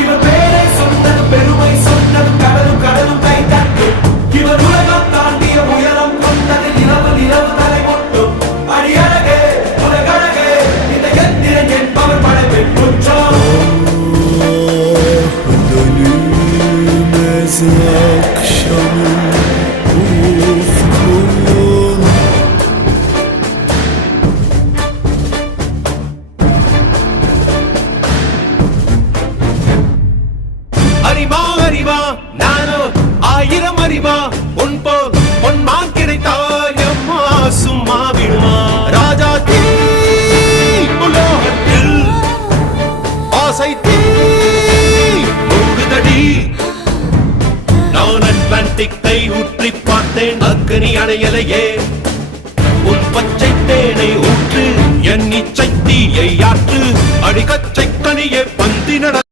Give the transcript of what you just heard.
இவர் பேரை சொன்னது பெருமை சொன்னது கடலும் கடலும் கை தட்டும் இவர் உலகம் தாண்டிய உயரம் கொண்டது நிலவு நிலவு தலை மொட்டும் அடியழகே உலகழகே இந்த எந்திரன் என்பவர் படைப்பின் குற்றம் அறிவா அறிவா நானோ ஆயிரம் அறிவா உன் போல் பொன்மான் கிடைத்தாயம்மா சும்மா விடுமா ராஜா தீ உலோகத்தில் ஆசை தீ மூடுதடி நான் அட்லாண்டிக்கை ஊற்றி பார்த்தேன் அக்கனி அணையலையே உன் பச்சை தேனை ஊற்று என் இச்சை தீயை ஆற்று அடிக்கச்சை கனியே பந்தி நட